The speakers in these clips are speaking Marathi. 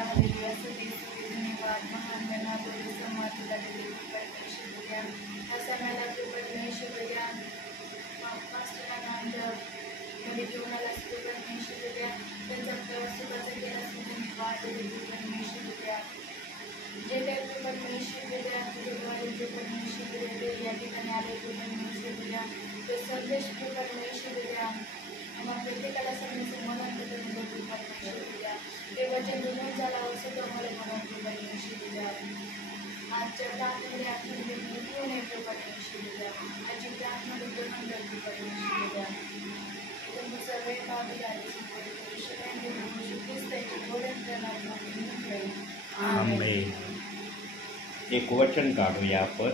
हालेलुया स्तुति स्तुति धन्यवाद महान बना तुझे सम्मान तुला देते परमेश्वरा असा मला तू परमेश्वरा पास्टरांना आमच्या मध्ये जीवनाला तू परमेश्वरा त्यांचा प्रवास सुखाचा केला धन्यवाद देते परमेश्वरा जे काही तू परमेश्वरा तुझ्याद्वारे जे परमेश्वरा ते या ठिकाणी आले तू परमेश्वरा तो संदेश तू परमेश्वरा आम्हाला प्रत्येकाला सांगण्याचं म्हणून तू परमेश्वरा ते वचन दुरून झाला असं तो आम्हाला म्हणून तू परमेश्वरा आजच्या प्रार्थनेमध्ये आठवणी घेऊन येतो परमेश्वरा आजची प्रार्थना दुरून करतो परमेश्वरा तुम्ही सर्व भावी आले आमेन. एक वचन काढूया आपण.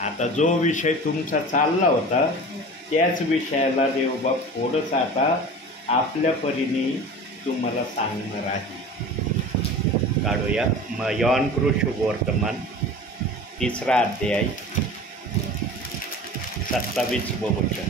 आता जो विषय तुमचा चालला होता त्याच विषयाला देवबाप थोडंसं आता आपल्या परीने तुम्हाला सांगणार आहे. काढूया योहान शुभवर्तमान 3रा अध्याय 27वं वचन.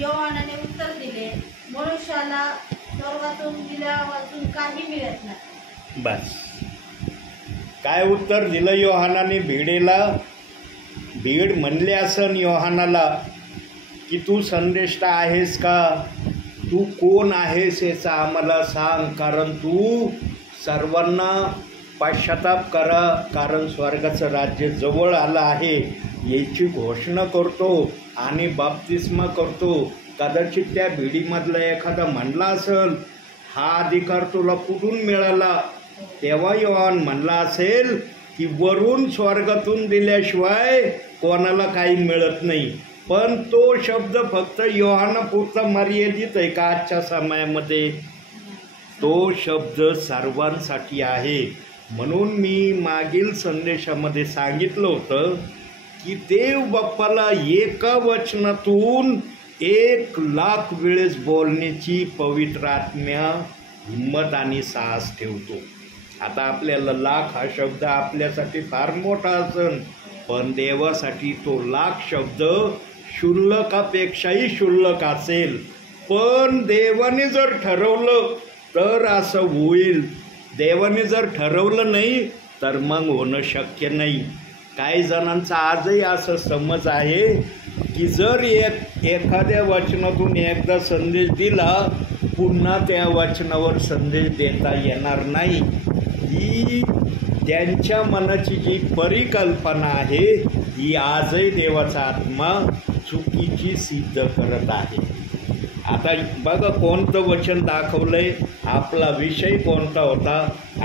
योहानाने उत्तर दिले, मनुष्याला स्वर्गातून दिल्यावाचून काही मिळत नाही. बस काय उत्तर दिलं योहानाने भिडेला? भीड म्हणले असन योहानाला की तू संदेष्टा आहेस का? तू कोण आहेस याचा आम्हाला सांग, कारण तू सर्वांना पश्चाताप करा, कारण स्वर्गाचं राज्य जवळ आलं आहे याची घोषणा करतो आणि बाप्तिस्मा करतो. कदाचित त्या भिडीमधला एखादा म्हणला असेल हा अधिकार तुला कुठून मिळाला, तेव्हा योहान म्हणला असेल की वरून स्वर्गातून दिल्याशिवाय कोणाला काही मिळत नाही. पण तो शब्द फक्त योहानापुरता मर्यादित आहे का आजच्या समयामध्ये? तो शब्द सर्वांसाठी आहे. म्हणून मी मागील संदेशामध्ये सांगितलं होतं की देव बाप्पाला एका वचनातून 1,00,000 वेळेस बोलण्याची पवित्र आत्म्या हिंमत आणि साहस ठेवतो. आता आपल्याला 1,00,000 हा शब्द आपल्यासाठी फार मोठा असेल, पण देवासाठी तो 1,00,000 शब्द क्षुल्लकापेक्षाही क्षुल्लक असेल. पण देवाने जर ठरवलं तर असं होईल. देवाने जर ठरवलं नाही तर मग होणं शक्य नाही. काही जणांचा आजही असं समज आहे की जर एखाद्या वचनातून एकदा संदेश दिला पुन्हा त्या वचनावर संदेश देता येणार नाही. ही त्यांच्या मनाची जी परिकल्पना आहे ही आजही देवाचा आत्मा चुकीची सिद्ध करत आहे. आता बघा कोणतं वचन दाखवलंय, आपला विषय कोणता होता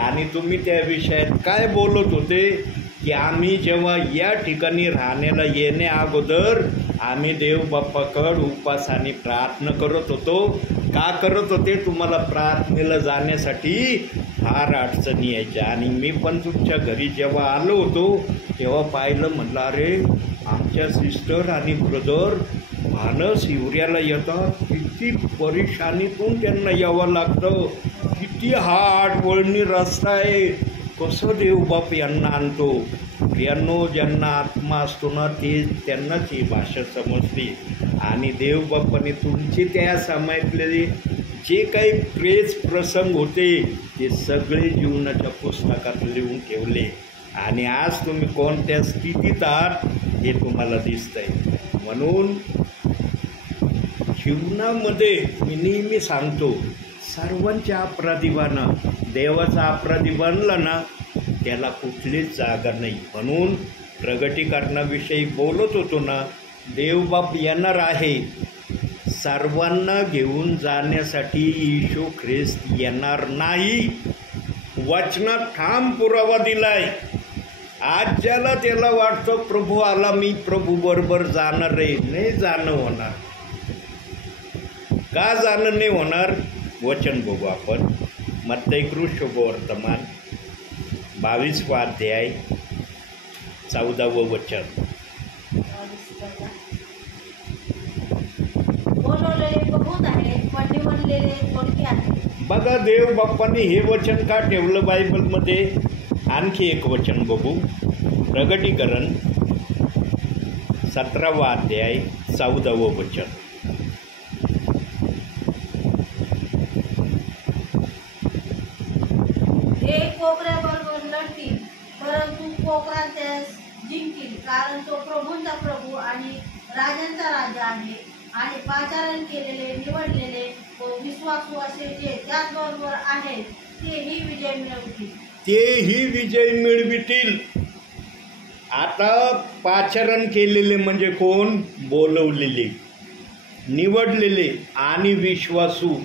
आणि तुम्ही त्या विषयात काय बोलत होते की आम्ही जेव्हा या ठिकाणी राहण्याला येण्या अगोदर आम्ही देव बाप्पाकडे उपासाने प्रार्थना करत होतो. का करत होते? तुम्हाला प्रार्थनेला जाण्यासाठी फार अडचणी यायच्या. आणि मी पण तुमच्या घरी जेव्हा आलो होतो तेव्हा पाहिलं, म्हटलं अरे आमच्या सिस्टर आणि ब्रदर मानस हिवऱ्याला येतात, किती परेशानीतून त्यांना यावं लागतं, किती हा आडवळणी रस्ता आहे, कसं देवबाप यांना आणतो. यांनो ज्यांना आत्मा असतो ना ते त्यांनाच ही भाषा समजली. आणि देवबापाने तुमचे त्या समयातले जे काही प्रेस प्रसंग होते ते सगळे जीवनाच्या पुस्तकात लिहून ठेवले. आणि आज तुम्ही कोणत्या स्थितीत आहात हे तुम्हाला दिसतंय. म्हणून जीवनामध्ये मी नेहमी सांगतो, सर्वांच्या अपराधी बना, देवाचा अपराधी बनला ना त्याला कुठलीच जागा नाही. म्हणून प्रगटीकरणाविषयी बोलत होतो ना, देवबाप येणार आहे. सर्वांना घेऊन जाण्यासाठी येशू ख्रिस्त येणार नाही. वचनात ठाम पुरावा दिलाय. आज ज्याला त्याला वाटतं प्रभू आला, मी प्रभू बरोबर जाणार आहे, नाही जाणं होणार. का जाणं नाही होणार? वचन बघू आपण. मत्तई शुभवर्तमान 22वा अध्याय 14वं वचन. बोलवलेले बहुत आहेत पण निवडलेले थोडके आहेत. बघा देव बाप्पाने हे वचन का ठेवलं बायबलमध्ये? आणखी एक वचन बघू. प्रगटीकरण 17वा अध्याय 14वं वचन. हे कोकऱ्याबरोबर लढतील, परंतु कोकरा त्यास जिंकील, कारण तो प्रभूंचा प्रभू आणि राजांचा राजा आहे. आणि पाचारण केलेले, निवडलेले व विश्वासू असे जे त्याचबरोबर आहेत तेही विजय मिळवतील. तेही विजय मिळवितील. आता पाचारण केलेले म्हणजे कोण? बोलवलेले, निवडलेले आणि विश्वासू.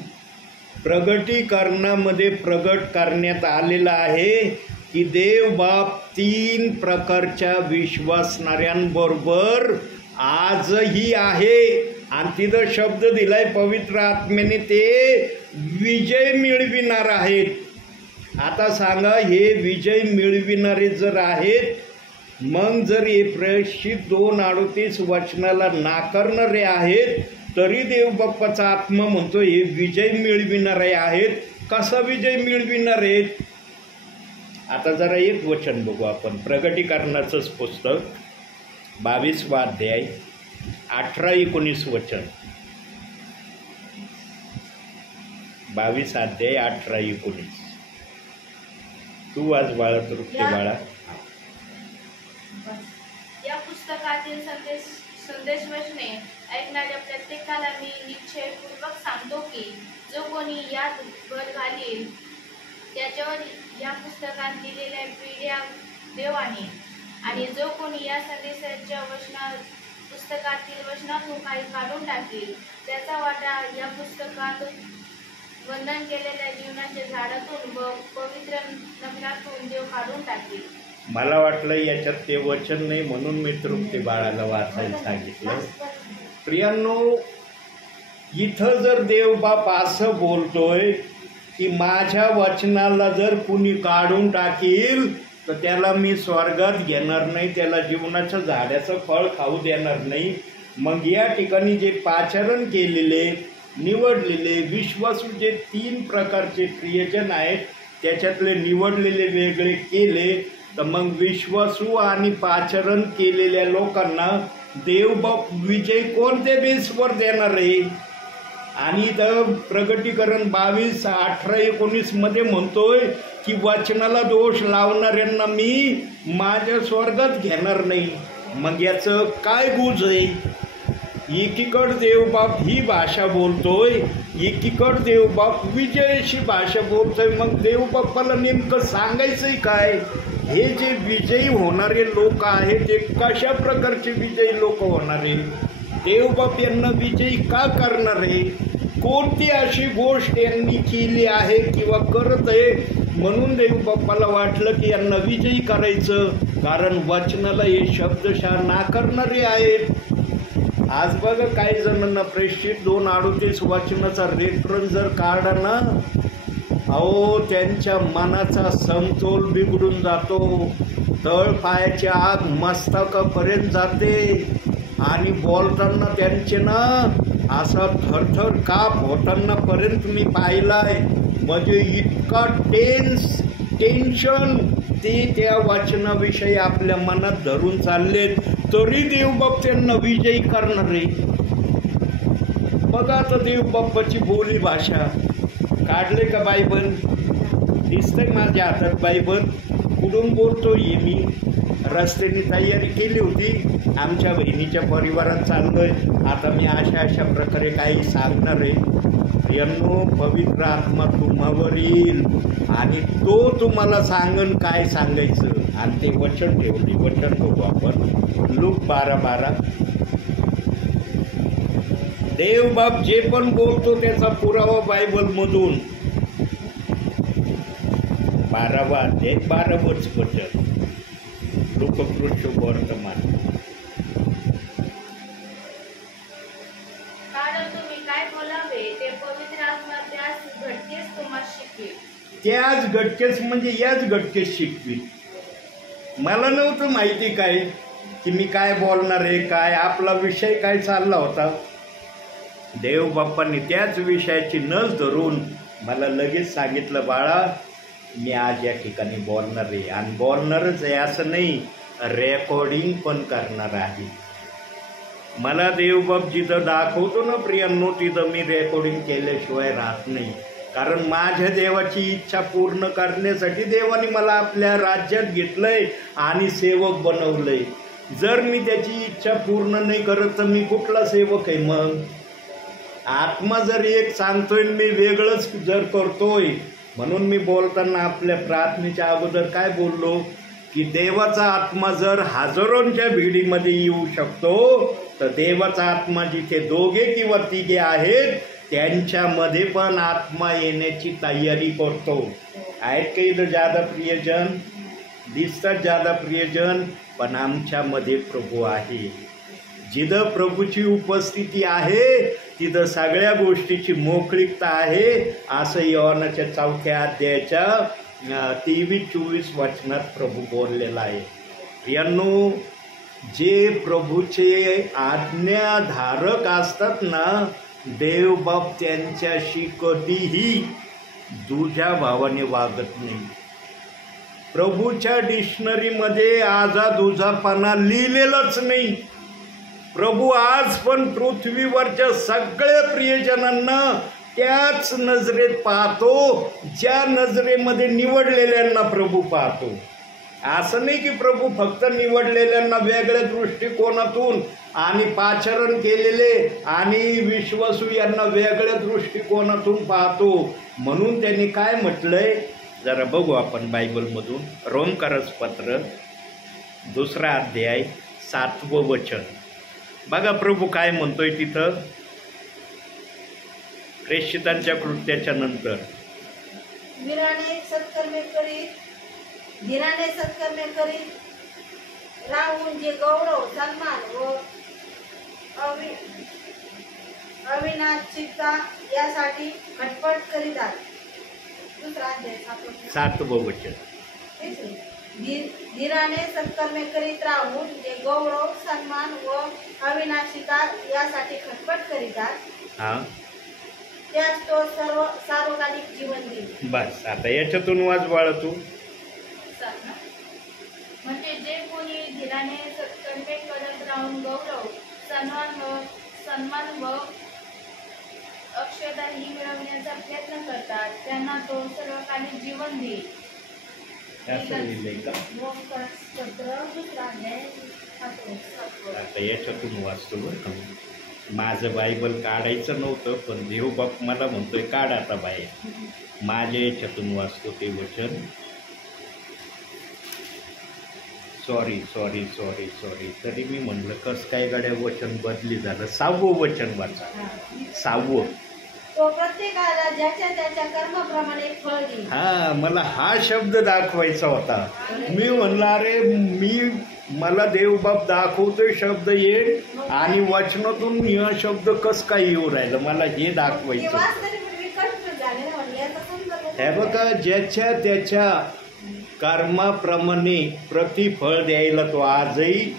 प्रगटीकरणामध्ये प्रगट करण्यात आलेलं आहे की देव बाप 3 प्रकारच्या विश्वासणाऱ्यांबरोबर आजही आहे. आणि तिथं शब्द दिलाय पवित्र आत्म्याने, ते विजय मिळविणार आहेत. आता सांगा, हे विजय मिळविणारे जर आहेत, मग जर हे प्रेषित 2:38 वचनाला नाकारणारे आहेत, तरी देव बाप्पाचा आत्मा म्हणतो हे विजय मिळविणारे आहेत. कसा विजय मिळविणार आहेत? आता जरा एक वचन बघू आपण. प्रगटीकरणाचंच पुस्तक 22वा अध्याय 18-19 वचन. 22 अध्याय 18-19. तू आज बाळा, तृप्ती बाळा. या पुस्तकातील संदेश वचने ऐकणाऱ्या प्रत्येकाला मी निश्चयपूर्वक सांगतो की जो कोणी यात भर घालील त्याच्यावर या पुस्तकात दिलेल्या पिढ्या देवाने, आणि जो कोणी या संदेशाच्या पुस्तकातील वचनातून काही काढून टाकेल त्याचा वाटा या पुस्तकात वंदन केलेल्या जीवनाच्या झाडातून व पवित्र नगरातून देव काढून टाकेल. मला वाटलं याच्यात ते वचन नाही, म्हणून मी तृप्ती बाळाला वाचायला सांगितलं. प्रियांनो, इथं जर देवबाप असं बोलतोय की माझ्या वचनाला जर कुणी काढून टाकील तर त्याला मी स्वर्गात घेणार नाही, त्याला जीवनाच्या झाडाचं फळ खाऊ देणार नाही. मग या ठिकाणी जे पाचारण केलेले, निवडलेले, विश्वासू जे 3 प्रकारचे प्रियजन आहेत, त्याच्यातले निवडलेले वेगळे केले, तर मग विश्वासू आणि पाचारण केलेल्या लोकांना देवबाप विजय कोणत्या बेसवर देणार आहे? आणि तर प्रगटीकरण 22:18-19 मध्ये म्हणतोय की वचनाला दोष लावणाऱ्यांना मी माझ्या स्वर्गात घेणार नाही. मग याचं काय गुज आहे? एकीकडे देवबाप ही भाषा बोलतोय, एकीकडे देवबाप विजयाची भाषा बोलतोय. मग देवबाप्पाला नेमकं सांगायचंय काय? हे जे विजयी होणारे लोक आहेत ते कशा प्रकारचे विजयी लोक होणारे? देवबाप यांना विजयी का करणार आहे? कोणती अशी गोष्ट यांनी केली आहे किंवा करत आहे म्हणून देवबाप्पाला वाटलं की यांना विजयी करायचं? कारण वचनाला हे शब्दशः नाकारणारे आहेत. आज बघा, काही जणांना प्रेषित 2:38 वचनाचा रेफरन्स जर काढला ना, अहो त्यांच्या मनाचा समतोल बिघडून जातो. तळ पायाची आग मस्तकापर्यंत जाते आणि बोलताना त्यांचे ना असा थरथर काप होताना पर्यंत मी पाहिलाय. म्हणजे इतका टेन्शन ते त्या वचनाविषयी आपल्या मनात धरून चाललेत, तरी देवबाप त्यांना विजयी करणार आहे. बघा आता देवबाप्पाची बोली भाषा. काढले का बायबल? दिसतंय माझ्या हातात बायबल. कुठून बोलतोय मी? रस्त्याने तयारी केली होती, आमच्या बहिणीच्या परिवारात चाललोय. आता मी अशा प्रकारे काही सांगणार आहे. यांनो, पवित्र आत्मा तुम्हावर येईल आणि तो तुम्हाला सांगन काय सांगायचं. आणि ते वचन ठेवले. वचन बघू आपण. लूक 12:12. देवबाप जे पण बोलतो त्याचा पुरावा बायबलमधून. 12वा अध्याय 12वंच वचन. लोककृष्ण वर्तमान. कारण तुम्ही काय बोलावे ते पवित्र आत्मा त्याच घटकेस तुम्हाला शिकवेल. त्याच घटकेस म्हणजे याच घटकेस शिकवी. मला नव्हतं माहिती काय की मी काय बोलणार आहे, काय आपला विषय काय चालला होता. देवबाप्पांनी त्याच विषयाची नस धरून मला लगेच सांगितलं, बाळा मी आज या ठिकाणी बोलणार आहे, आणि बोलणारच आहे असं नाही, रेकॉर्डिंग पण करणार आहे. मला देवबाप जिथं दाखवतो ना प्रियांनो, तिथं मी रेकॉर्डिंग केल्याशिवाय राहत नाही. कारण माझ्या देवाची इच्छा पूर्ण करण्यासाठी देवाने मला आपल्या राज्यात घेतलंय आणि सेवक बनवलंय. जर मी त्याची इच्छा पूर्ण नाही करत तर मी कुठला सेवक आहे? मग आत्मा जर एक सांगतोय मी वेगळंच जर करतोय. म्हणून मी बोलताना आपल्या प्रार्थनेच्या अगोदर काय बोललो की देवाचा आत्मा जर हजारोंच्या भीडीमध्ये येऊ शकतो तर देवाचा आत्मा जिथे दोघे किंवा तिघे आहेत त्यांच्यामध्ये पण आत्मा येण्याची तयारी करतो. आहेत का इथं जादा प्रियजन? दिसतात जादा प्रियजन? पण आमच्यामध्ये प्रभू आहे. जिथं प्रभूची उपस्थिती आहे तिथं सगळ्या गोष्टीची मोकळीकता आहे, असं योहानाच्या 4व्या अध्यायाच्या 23-24 वचनात प्रभू बोललेला आहे. यांनो, जे प्रभूचे आज्ञाधारक असतात ना, देवबाप त्यांच्याशी कधीही दुजा भावाने वागत नाही. प्रभूच्या डिक्शनरीमध्ये आजादुजापणा लिहिलेलंच नाही. प्रभू आज पण पृथ्वीवरच्या सगळ्या प्रियजनांना त्याच नजरेत पाहतो ज्या नजरेमध्ये निवडलेल्यांना प्रभू पाहतो. असं नाही की प्रभू फक्त निवडलेल्यांना वेगळ्या दृष्टिकोनातून आणि पाचारण केलेले आणि विश्वासू यांना वेगळ्या दृष्टिकोनातून पाहतो. म्हणून त्यांनी काय म्हटलंय जरा बघू आपण बायबलमधून. रोमकरस पत्र 2रा अध्याय 7वं वचन बघा. प्रभू काय म्हणतोय तिथं प्रेषितांच्या कृत्याच्या नंतर. धीराने सत्कर्मे करीत राहून जे गौरव सन्मान व अविनाशिता यासाठी खटपट करीतात. 2रा अध्याय 7वं वचन. धीराने सत्कर्मे करीत राहून जे गौरव सन्मान व अविनाशिता यासाठी खटपट करीतात, त्यास तो सार्वकालिक जीवन देईल. बस आता याच्यातून वाच तू. म्हणजे जे कोणी धीराने सत्कर्मे करत राहून गौरव सन्मान व अक्षयता ही मिळवण्याचा प्रयत्न करतात त्यांना तो सर्वकालिक जीवन देईल. आता याच्यातून वाचतो बरं. माझं बायबल काढायचं नव्हतं पण देवबाप मला म्हणतोय काढ आता बाहेर. माझ्या याच्यातून वाचतो ते वचन. सॉरी तरी मी म्हणलं कस काय गाड्या वचन बदली झालं. 6वं वचन वाचा. 6वं. तो प्रत्येकाला ज्याच्या त्याच्या कर्माप्रमाणे फळ देईल. हा, मला हा शब्द दाखवायचा होता. मी म्हणलं अरे मला देवबाप दाखवतोय शब्द येईल आणि वचनातून हा शब्द कस काय येऊ राहिलं मला हे दाखवायचं. हे बघा, ज्याच्या त्याच्या कर्माप्रमाणे प्रतिफळ द्यायला तो आजही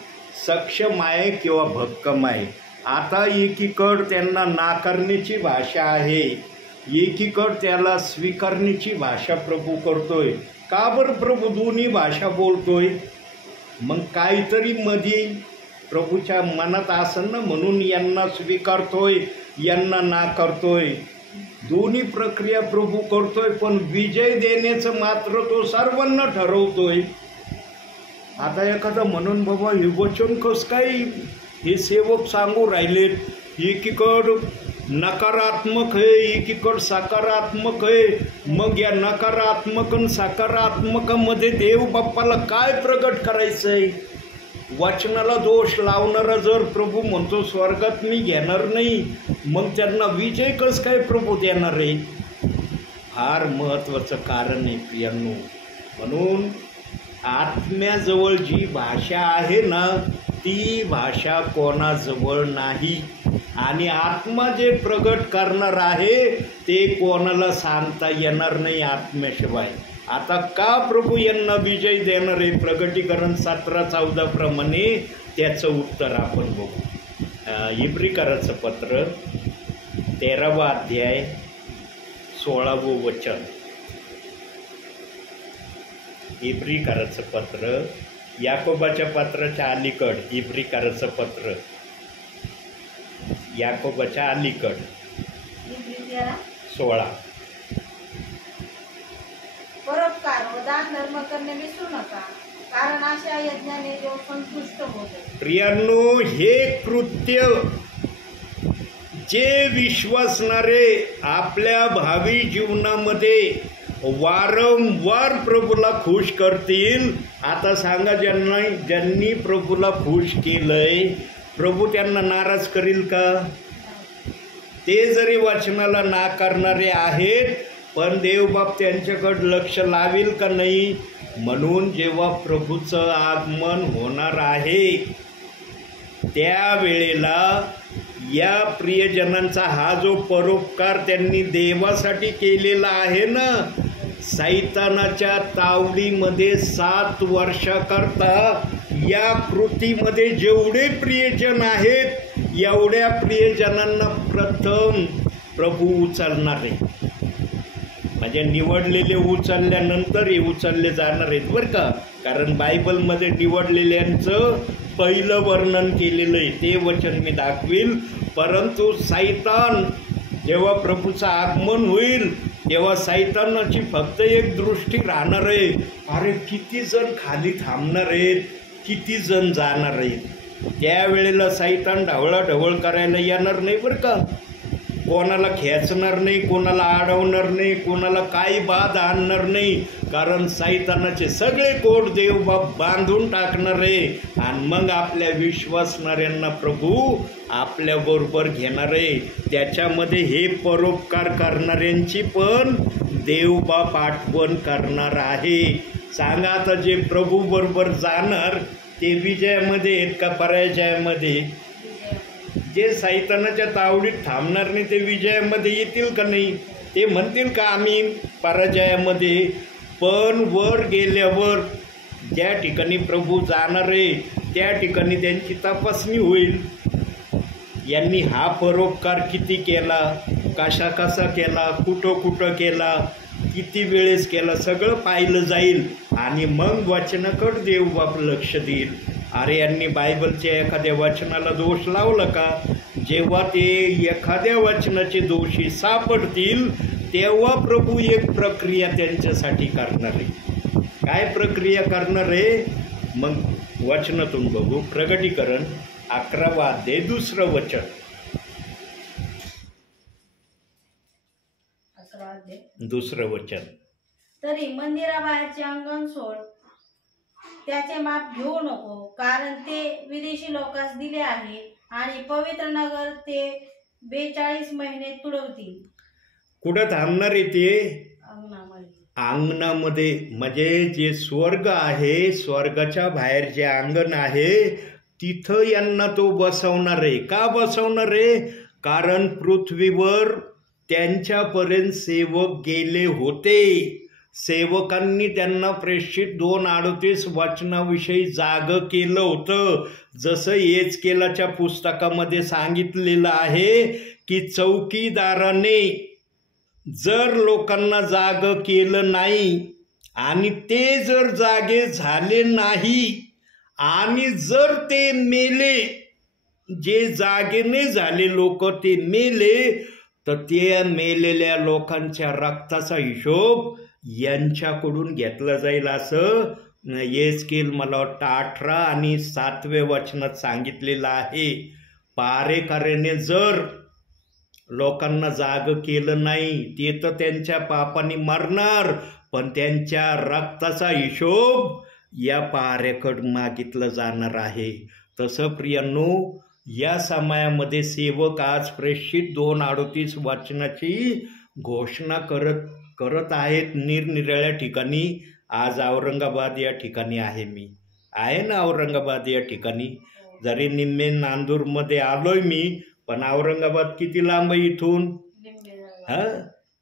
सक्षम आहे किंवा भक्कम आहे. आता एकीकडं त्यांना नाकारण्याची भाषा आहे, एकीकडं त्याला स्वीकारण्याची भाषा प्रभू करतोय. का बरं प्रभू दोन्ही भाषा बोलतोय? मग काहीतरी मध्ये प्रभूच्या मनात असेल ना, म्हणून यांना स्वीकारतोय यांना नाकारतोय. दोन्ही प्रक्रिया प्रभू करतोय, पण विजय देण्याचं मात्र तो सर्वांना ठरवतोय. आता एखादं म्हणून बाबा हे वचन कसं काय हे सेवक सांगू राहिलेत, एकीकडं नकारात्मक आहे एकीकडं सकारात्मक आहे. मग या नकारात्मक आणि सकारात्मकामध्ये देव बाप्पाला काय प्रगट करायचं आहे? वचनाला दोष लावणारा जर प्रभू म्हणतो स्वर्गात मी घेणार नाही, मग त्यांना विजय कसं काय प्रभू देणार आहे? फार महत्त्वाचं कारण आहे प्रियांनो. म्हणून आत्म्याजवळ जी भाषा आहे ना ती भाषा कोणाजवळ नाही, आणि आत्मा जे प्रगट करणार आहे ते कोणाला सांगता येणार नाही आत्म्याशिवाय. आता का प्रभू यांना विजय देणार आहे प्रगटीकरण 17-14 प्रमाणे त्याचं उत्तर आपण बघू. इब्रिकराचं पत्र 13वा अध्याय 16वं वचन. इब्रीकराचं पत्र, याकोबाच्या पत्राच्या अलीकड इब्रीकराचं पत्र, याकोबाच्या अलीकड 16. परोपकार व दान धर्म करणे विसरू नका, कारण अशा यज्ञाने देव संतुष्ट होतो. प्रियांनो, हे कृत्य जे विश्वासणारे आपल्या भावी जीवनामध्ये वारंवार प्रभूला खुश करतील. आता सांगा, ज्यांनी प्रभूला खुश केलंय, प्रभू त्यांना नाराज करील का? ते जरी वचनाला नाकारणारे आहेत, पण देवबाप त्यांच्याकडे लक्ष लावेल का नाही? म्हणून जेव्हा प्रभूचं आगमन होणार आहे त्यावेळेला या प्रियजनांचा हा जो परोपकार त्यांनी देवासाठी केलेला आहे ना, सैतानाच्या तावडीमध्ये 7 वर्षाकरता या कृतीमध्ये जेवढे प्रियजन आहेत, एवढ्या प्रियजनांना प्रथम प्रभू उचलणार आहे. म्हणजे निवडलेले उचलल्यानंतर हे उचलले जाणार आहेत बरं का. कारण बायबलमध्ये निवडलेल्यांचं पहिलं वर्णन केलेलं आहे, ते वचन मी दाखवील. परंतु सैतान जेव्हा प्रभूचं आगमन होईल तेव्हा सैतानाची फक्त एक दृष्टी राहणार आहे, अरे किती जण खाली थांबणार आहेत, किती जण जाणार आहेत. त्यावेळेला सैतान ढवळाढवळ करायला येणार नाही बरं का. कोणाला खेचणार नाही, कोणाला अडवणार नाही, कोणाला काही बाध आणणार नाही. कारण सैतानाचे सगळे कोट देवबाप बांधून टाकणार आहे. आणि मग आपल्या विश्वासणाऱ्यांना प्रभू आपल्याबरोबर घेणार आहे. त्याच्यामध्ये हे परोपकार करणाऱ्यांची पण देवबाप आठवण करणार आहे. सांगा आता, जे प्रभू बरोबर जाणार ते विजयामध्ये आहेत का पराजयामध्ये? जे सैतानाच्या तावडीत थांबणार नाही ते विजयामध्ये येतील का नाही? ते म्हणतील का आम्ही पराजयामध्ये? पण वर गेल्यावर ज्या ठिकाणी प्रभू जाणार आहे त्या ठिकाणी त्यांची तपासणी होईल. यांनी हा परोपकार किती केला, कसा कसा केला, कुठं कुठं केला, किती वेळेस केला, सगळं पाहिलं जाईल. आणि मग वचनाकडे देवबाप लक्ष देईल. अरे, यांनी बायबलच्या एखाद्या वचनाला दोष लावला का? जेव्हा ते एखाद्या वचनाचे दोषी सापडतील तेव्हा प्रभू एक प्रक्रिया त्यांच्यासाठी करणार आहे. काय प्रक्रिया करणार आहे? मग वचनातून बघू. प्रगटीकरण 11वा अध्याय 2रं वचन. 2रं वचन. तरी मंदिराबाहेरचे अंगण सोड, त्याचे माप घेऊ नको, कारण ते विदेशी लोकांस दिले आहे आणि पवित्र नगर ते 42 महिने तुडवतील. कुठं थांबणार आहे ते? अंगणामध्ये. अंगणामध्ये. म्हणजे जे स्वर्ग आहे, स्वर्गाच्या बाहेर जे अंगण आहे तिथं यांना तो बसवणार आहे. का बसवणार आहे? कारण पृथ्वीवर त्यांच्यापर्यंत सेवक गेले होते. सेवकांनी त्यांना प्रेषित 2:38 वचनाविषयी जाग केलं होतं. जसं एहेजकेलाच्या पुस्तकामध्ये सांगितलेलं आहे की चौकीदाराने जर लोकांना जाग केलं नाही आणि ते जर जागे झाले नाही आणि जर ते मेले, जे जागेने झाले लोक ते मेले, तर त्या मेलेल्या लोकांच्या रक्ताचा हिशोब यांच्याकडून घेतला जाईल. असं एहेजकेल मला वाटतं 18 आणि 7व्या वचनात सांगितलेलं आहे. पारेकऱ्याने जर लोकांना जाग केलं नाही ते तर त्यांच्या पापाने मरणार, पण त्यांच्या रक्ताचा हिशोब या पारेकडे मागितलं जाणार आहे. तसं प्रियांनो, या समयामध्ये सेवक आज प्रेषित 2:38 वचनाची घोषणा करत आहेत निरनिराळ्या ठिकाणी. आज औरंगाबाद या ठिकाणी आहे ना, औरंगाबाद या ठिकाणी. जरी निम्मे नांदूरमध्ये आलोय मी, पण औरंगाबाद किती लांब आहे इथून?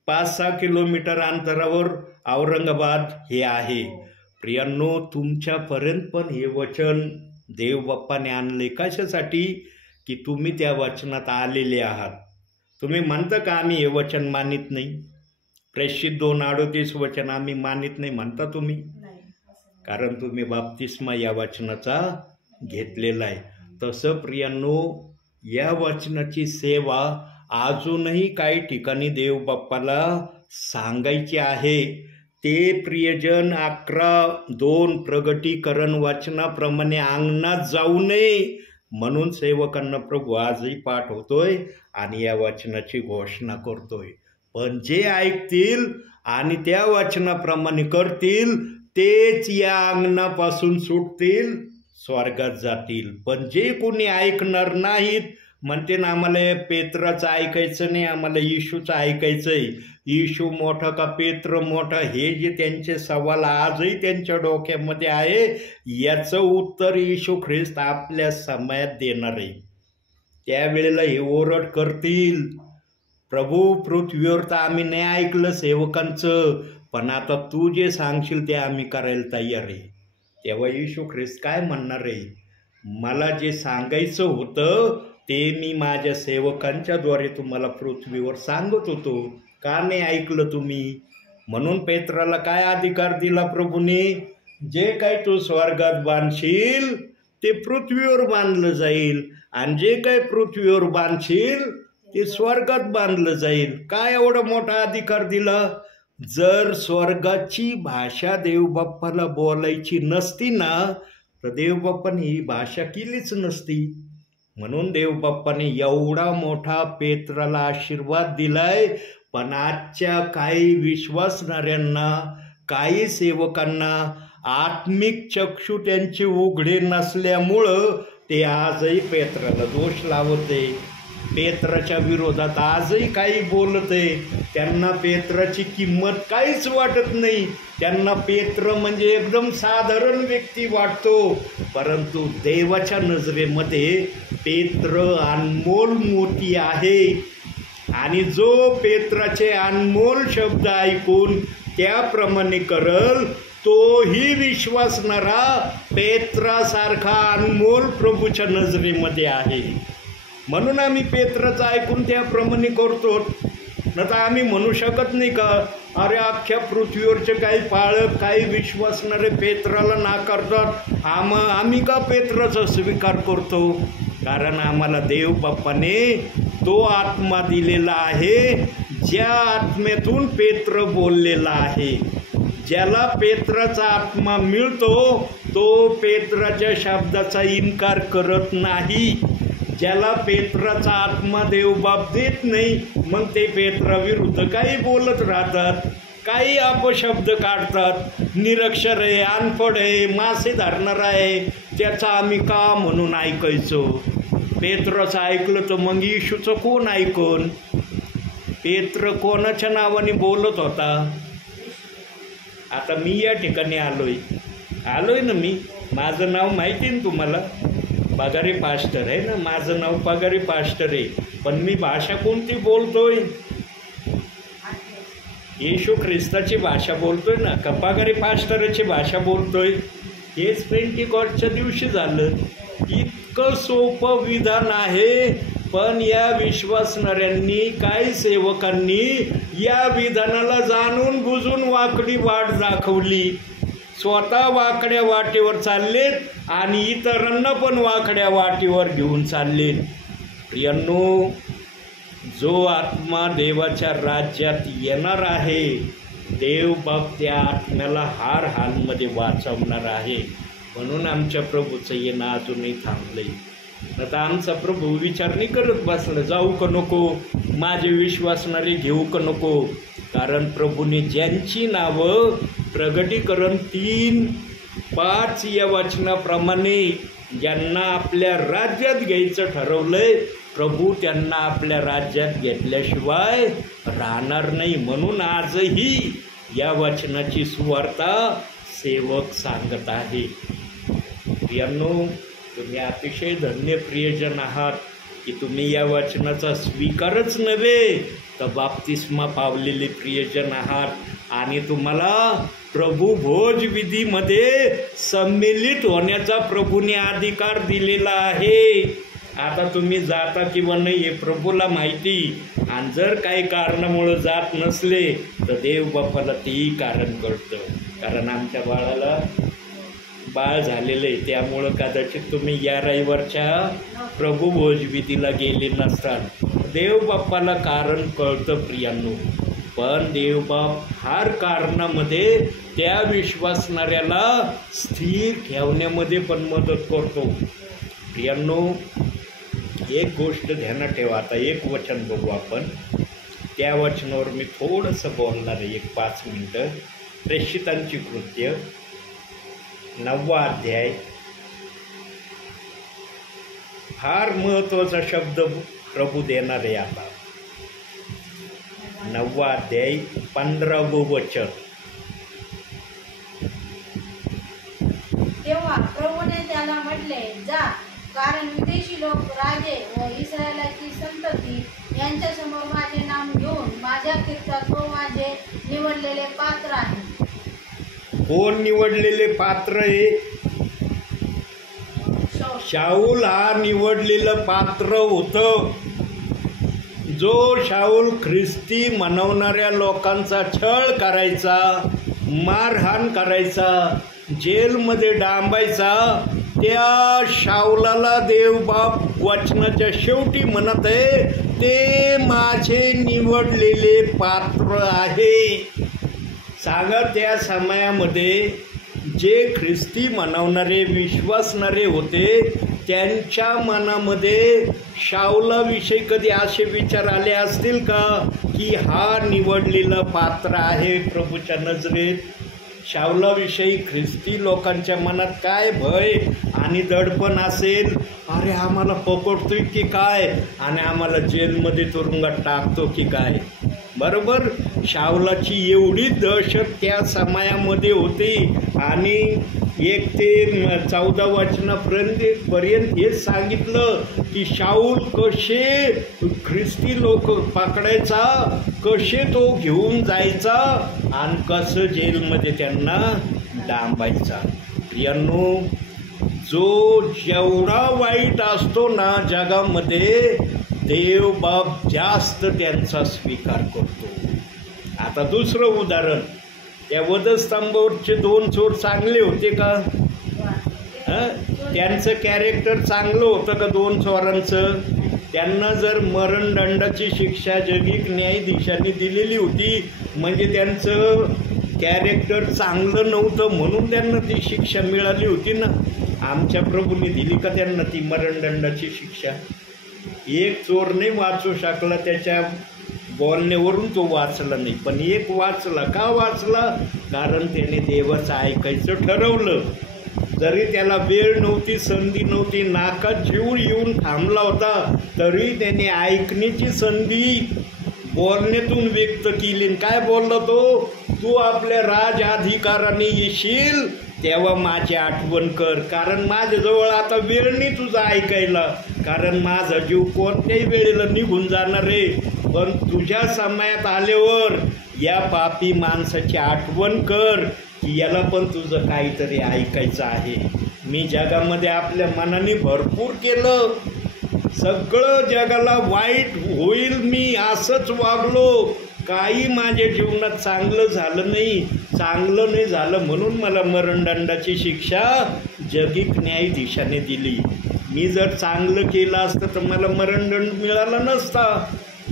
5-6 किलोमीटर अंतरावर औरंगाबाद हे आहे. प्रियांनो, तुमच्यापर्यंत पण हे वचन देवबाप्पाने आणले. कशासाठी? की तुम्ही त्या वचनात आलेले आहात. तुम्ही म्हणता का आम्ही हे वचन मानित नाही? प्रेषित 2:38 वचन आम्ही मानित नाही म्हणता तुम्ही, नाही असं कारण तुम्ही बाप्तिस्मा या वचनाचा घेतलेला आहे. तसं प्रियांनो, या वचनाची सेवा अजूनही काही ठिकाणी देव बाप्पाला सांगायची आहे. ते प्रियजन 11:2 प्रगटीकरण वचनाप्रमाणे अंगणात जाऊ नये म्हणून सेवकांना प्रभू आजही पाठवतोय आणि या वचनाची घोषणा करतोय. पण जे ऐकतील आणि त्या वचनाप्रमाणे करतील तेच या अंगणापासून सुटतील, स्वर्गात जातील. पण जे कोणी ऐकणार नाहीत, म्हणते ना आम्हाला पेत्राचं ऐकायचं नाही, आम्हाला येशूचं ऐकायचंय, येशू मोठा का पेत्र मोठा, हे जे त्यांचे सवाल आजही त्यांच्या डोक्यामध्ये आहे, याचं उत्तर येशू ख्रिस्त आपल्या समयात देणार आहे. त्यावेळेला हे ओरड करतील, प्रभू पृथ्वीवर तर आम्ही नाही ऐकलं सेवकांचं, पण आता तू जे सांगशील ते आम्ही करायला तयार आहे. तेव्हा येशू ख्रिस्त काय म्हणणार आहे, मला जे सांगायचं होतं ते मी माझ्या सेवकांच्या द्वारे तुम्हाला पृथ्वीवर सांगत होतो, का नाही ऐकलं तुम्ही? म्हणून पेत्राला काय अधिकार दिला प्रभूने, जे काही तू स्वर्गात बांधशील ते पृथ्वीवर बांधलं जाईल आणि जे काही पृथ्वीवर बांधशील ते स्वर्गात बांधलं जाईल. काय एवढा मोठा अधिकार दिला? जर स्वर्गाची भाषा देवबाप्पाला बोलायची नसती ना, तर देवबाप्पाने ही भाषा केलीच नसती. म्हणून देवबाप्पाने एवढा मोठा पेत्राला आशीर्वाद दिलाय. पण आजच्या काही विश्वासणाऱ्यांना, काही सेवकांना आत्मिक चक्षु त्यांचे उघडे नसल्यामुळं ते आजही पेत्राला दोष लावते, पेत्राच्या विरोधात आजही काही बोलते. त्यांना पेत्राची किंमत काहीच वाटत नाही, त्यांना पेत्र म्हणजे एकदम साधारण व्यक्ती वाटतो. परंतु देवाच्या नजरेमध्ये पेत्र अनमोल मोती आहे. आणि जो पेत्राचे अनमोल शब्द ऐकून त्याप्रमाणे करल, तोही विश्वासणारा पेत्रासारखा अनमोल प्रभूच्या नजरेमध्ये आहे. म्हणून आम्ही पेत्राचं ऐकून त्याप्रमाणे करतो. न तर आम्ही म्हणू शकत नाही का, अरे अख्ख्या पृथ्वीवरचे काही पाळक, काही विश्वासणारे पेत्राला नाकारतात, आम्ही का पेत्राचा स्वीकार करतो? कारण आम्हाला देव बाप्पाने तो आत्मा दिलेला आहे, ज्या आत्म्यातून पेत्र बोललेला आहे. ज्याला पेत्राचा आत्मा मिळतो तो पेत्राच्या शब्दाचा इन्कार करत नाही. ज्याला पेत्राचा आत्मा देवबाप देत नाही, मग ते पेत्राविरुद्ध काही बोलत राहतात, काही अपशब्द काढतात. निरक्षर आहे, अनपढ आहे, मासे धरणार आहे, त्याचा आम्ही का म्हणून ऐकायचो? पेत्राचं ऐकलं तर मग येशूचं कोण ऐकून? पेत्र कोणाच्या नावाने बोलत होता? आता मी या ठिकाणी आलोय ना, मी माझं नाव माहिती ना तुम्हाला, पगारी पास्टर आहे ना, माझं नाव पगारी पास्टर आहे. पण मी भाषा कोणती बोलतोय? येशू ख्रिस्ताची भाषा बोलतोय ना, का पगारी पास्टरची भाषा बोलतोय? हेच पेंटिकॉस्टच्या दिवशी झालं. इतकं सोपं विधान आहे, पण या विश्वासणाऱ्यांनी, काही सेवकांनी या विधानाला जाणून बुजून वाकडी वाट दाखवली. स्वतः वाकड्या वाटेवर चाललेत आणि इतरांना पण वाकड्या वाटेवर घेऊन चाललेत. प्रियांनो, जो आत्मा देवाच्या राज्यात येणार आहे, देव बाप त्या आत्म्याला हार हालमध्ये वाचवणार आहे. म्हणून आमच्या प्रभूचं येणं अजूनही थांबलंय. आता आमचा प्रभू विचार नाही करत बसला, जाऊ का नको, माझे विश्वासणारे घेऊ का नको. कारण प्रभूने ज्यांची नावं प्रगटीकरण 3:5 या वचनाप्रमाणे ज्यांना आपल्या राज्यात घ्यायचं ठरवलंय, प्रभू त्यांना आपल्या राज्यात घेतल्याशिवाय राहणार नाही. म्हणून आजही या वचनाची सुवार्ता सेवक सांगत आहे. प्रियांनो, तुम्ही अतिशय धन्य प्रियजन आहात की तुम्ही या वचनाचा स्वीकारच नव्हे तर बाप्तिस्मा पावलेले प्रियजन आहात. आणि तुम्हाला प्रभू भोज विधीमध्ये सम्मिलित होण्याचा प्रभूने अधिकार दिलेला आहे. आता तुम्ही जाता किंवा नाही हे प्रभूला माहिती, आणि जर काही कारणामुळं जात नसले तर देव बाप्पाला तेही कारण कळतं, कारण आमच्या बाळाला बाळ झालेलं आहे, त्यामुळं कदाचित तुम्ही या रविवारच्या प्रभू भोजविधीला गेले नसताल. देव बाप्पाला कारण कळतं प्रियांनो, पण देवबाप हर कारणामध्ये त्या विश्वासणाऱ्याला स्थिर ठेवण्यामध्ये पण मदत करतो. प्रियांनो, एक गोष्ट ध्यानात ठेवा. आता एक वचन बघू आपण, त्या वचनावर मी थोडंसं बोलणार आहे 1-5 मिनटं. प्रेषितांची कृत्य 9वा अध्याय. फार महत्त्वाचा शब्द प्रभू देणार आहे आता. 9वा अध्याय 15वं वचन. तेव्हा प्रभूने त्याला म्हटले, जा, कारण विदेशी लोक, राजे व इस्रायलाची संतती यांच्यासमोर माझे नाम घेऊन माझ्या कीर्तात तो माझे निवडलेले पात्र आहे. कोण निवडलेले पात्र आहे? शाऊल हा निवडलेलं पात्र होतं. जो शाऊल ख्रिस्ती म्हणवणाऱ्या लोकांचा छळ करायचा, मारहाण करायचा, जेलमध्ये डांबायचा, त्या शाऊलाला देवबाप वचनाच्या शेवटी म्हणत आहे, ते माझे निवडलेले पात्र आहे. सांगा, त्या समयामध्ये जे ख्रिस्ती म्हणवणारे विश्वासणारे होते त्यांच्या मनामध्ये शाऊलाविषयी कधी असे विचार आले असतील का की हा निवडलेलं पात्र आहे प्रभूच्या नजरेत? शाऊलाविषयी ख्रिस्ती लोकांच्या मनात काय भय आणि दडपण असेल, अरे आम्हाला पकडतोय की काय आणि आम्हाला जेलमध्ये तुरुंगात टाकतो की काय. बरोबर, शाऊलाची एवढी दहशत त्या समयामध्ये होती. आणि 1 ते 14 वचनापर्यंत हेच सांगितलं की शाऊल कसे ख्रिस्ती लोक पकडायचा, कसे तो घेऊन जायचा आणि कसं जेलमध्ये त्यांना डांबायचा. प्रियांनो, जो जेवढा वाईट असतो ना जगामध्ये, देव बाप जास्त त्यांचा स्वीकार करतो. आता दुसरं उदाहरण, त्या वधस्तंभावरचे 2 चोर चांगले होते का? त्यांचं कॅरेक्टर चांगलं होतं का 2 चोरांचं? त्यांना जर मरणदंडाची शिक्षा जगिक न्यायाधीशांनी दिलेली होती म्हणजे त्यांचं कॅरेक्टर चांगलं नव्हतं म्हणून त्यांना ती शिक्षा मिळाली होती ना. आमच्या प्रभूने दिली का त्यांना ती मरणदंडाची शिक्षा? एक चोर नाही वाचू शकला, त्याच्या बोलण्यावरून तो वाचला नाही, पण एक वाचला. का वाचला? कारण त्याने देवाचं ऐकायचं ठरवलं. जरी त्याला वेळ नव्हती, संधी नव्हती, नाकात जीव येऊन थांबला होता, तरी त्याने ऐकण्याची संधी बोलण्यातून व्यक्त केली. काय बोलला तो? तू आपल्या राजअधिकाराने येशील तेव्हा माझी आठवण कर, कारण माझ्याजवळ आता वेळ नाही तुझा ऐकायला, कारण माझा जीव कोणत्याही वेळेला निघून जाणार आहे. पण तुझ्या समयात आल्यावर या पापी माणसाची आठवण कर की याला पण तुझं काहीतरी ऐकायचं आहे. मी जगामध्ये आपल्या मनाने भरपूर केलं, सगळं जगाला वाईट होईल मी असंच वागलो, काही माझ्या जीवनात चांगलं झालं नाही. चांगलं नाही झालं म्हणून मला मरणदंडाची शिक्षा जगिक न्यायाधीशाने दिली. मी जर चांगलं केलं असतं तर मला मरणदंड मिळाला नसता.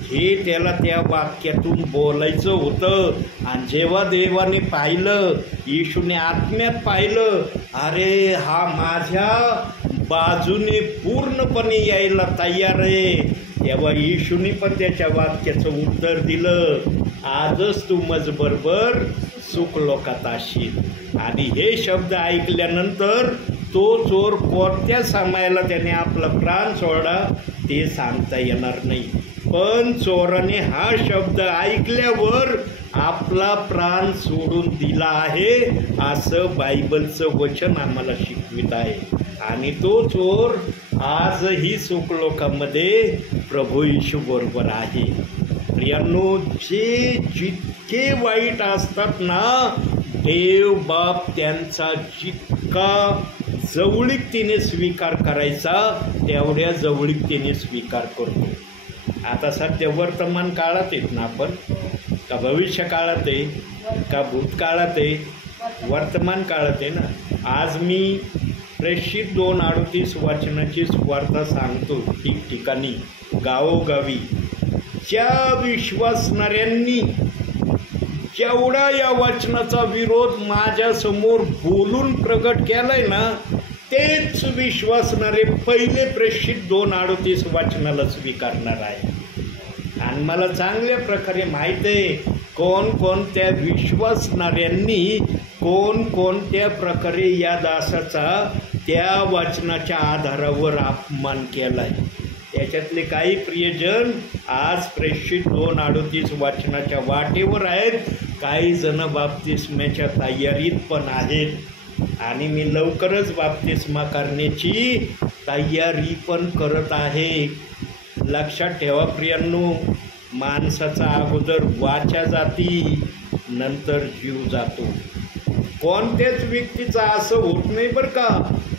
हे त्याला त्या वाक्यातून बोलायचं होतं. आणि जेव्हा देवाने पाहिलं, येशूने आत्म्यात पाहिलं, अरे हा माझ्या बाजूने पूर्णपणे यायला तयार आहे, तेव्हा येशूने पण त्याच्या वाक्याचं उत्तर दिलं, आजच तू माझबरोबर सुख लोकात असशील. आणि हे शब्द ऐकल्यानंतर तो चोर कोणत्या समयाला त्याने आपला प्राण सोडला ते सांगता येणार नाही. पण चोराने हा शब्द ऐकल्यावर आपला प्राण सोडून दिला आहे असं बायबलचं वचन आम्हाला शिकवित आहे. आणि तो चोर आजही सुखलोकामध्ये प्रभू येशू बरोबर आहे. प्रियांनो, जे जितके वाईट असतात ना, देव बाप त्यांचा जितका जवळीकतेने स्वीकार करायचा तेवढ्या जवळीकतेने स्वीकार करतो. आता सध्या वर्तमान काळात आहेत ना आपण, का भविष्य काळात आहे, का भूतकाळात आहे? वर्तमान काळात आहे ना. आज मी प्रेषित 2:38 वाचनाची वार्ता सांगतो. ठिकठिकाणी गावोगावी ज्या विश्वासणाऱ्यांनी जेवढा या वचनाचा विरोध माझ्यासमोर बोलून प्रगट केलाय ना, तेच विश्वासणारे पहिले प्रेषित 2:38 वाचनाला स्वीकारणार आहे. आणि मला चांगल्या प्रकारे माहीत आहे कोणकोणत्या विश्वासणाऱ्यांनी कोणकोणत्या प्रकारे या दासाचा त्या वचनाच्या आधारावर अपमान केला आहे. त्याच्यातले काही प्रियजन आज प्रेषित 2:38 वाचनाच्या वाटेवर आहेत, काही जण बाप्तिस्म्याच्या तयारीत पण आहेत. आणि मी लवकरच बाप्तिस्मा करण्याची तयारी पण करत आहे. लक्षात ठेवा प्रियांनो, माणसाचा अगोदर वाचा जाती, नंतर जीव जातो. कोणत्याच व्यक्तीचा असं होत नाही बरं का